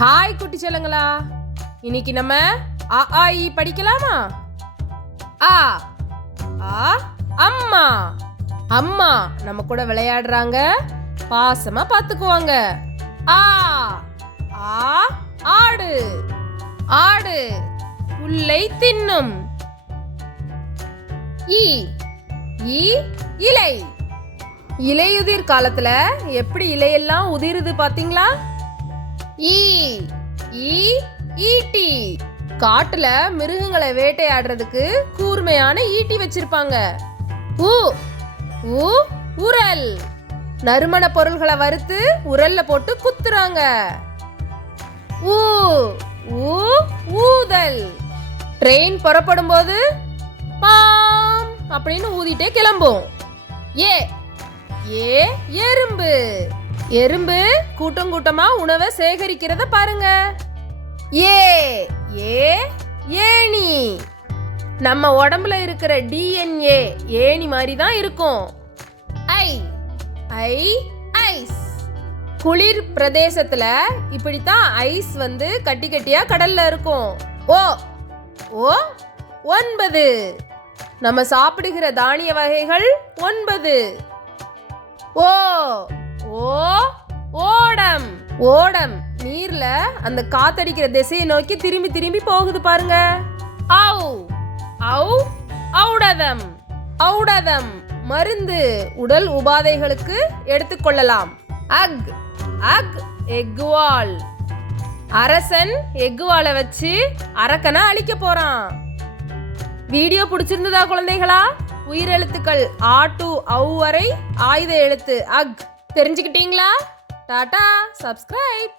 Hi குட்டி செல்லங்களா, இன்னைக்கு நம்ம அ ஆ இ படிக்கலாமா? ஆ ஆ அம்மா. அம்மா நம்ம கூட விளையாடுறாங்க, பாசமா பாத்துக்குவாங்க. ஆ ஆ ஆடு. ஆடு புல்லை தின்னும். ஈ ஈ இலை. இலையுதிர் காலத்துல எப்படி இலையெல்லாம் உதிருது பாத்தீங்களா? ஈ ஈ ஈட்டி. காட்டுல மிருகங்களை வேட்டையாடுறதுக்கு கூர்மையான ஈட்டி வச்சிருப்பாங்க. உ உ உரல். நறுமண பொருள்களை வறுத்து உரல்ல போட்டு குத்துறாங்க. ஊ ஊ ஊதல். ட்ரெயின் புறப்படும் போது பாம் அப்படின்னு ஊதிட்டே கிளம்பும். ஏ ஏ எறும்பு. எறும்பு கூட்டம் கூட்டமா உணவை சேகரிக்கிறத பாருங்க. ஏ ஏ ஏணி. நம்ம உடம்புல இருக்கிற டிஎன்ஏ ஏணி மாதிரி தான் இருக்கும். ஐ ஐ ஐஸ். குளிர் பிரதேசத்துல இப்படித்தான் ஐஸ் கட்டி கட்டியா கடல்ல இருக்கும். ஓ ஓ 9. நம்ம சாப்பிடுகிற தானிய வகைகள் 9. ஓ ஓ ஓடம். ஓடம் நீர்ல அந்த காத்தடிக்கிற திசையை நோக்கி திரும்பி திரும்பி போகுது பாருங்க. ஔ ஔ ஔடதம். ஔடதம் மருந்து, உடல் உபாதைகளுக்கு எடுத்துக்கொள்ளலாம். அக் அக் எக்குவால். அரசன் எக்குவாலை வச்சு அரக்கனை அழிக்க போறான். வீடியோ பிடிச்சிருந்ததா குழந்தைகளா? உயிரெழுத்துக்கள் ஆ டு ஔ வரை ஆயுத எழுத்து அக் தெரிஞ்சுக்கிட்டீங்களா? டாடா, சப்ஸ்கிரைப்.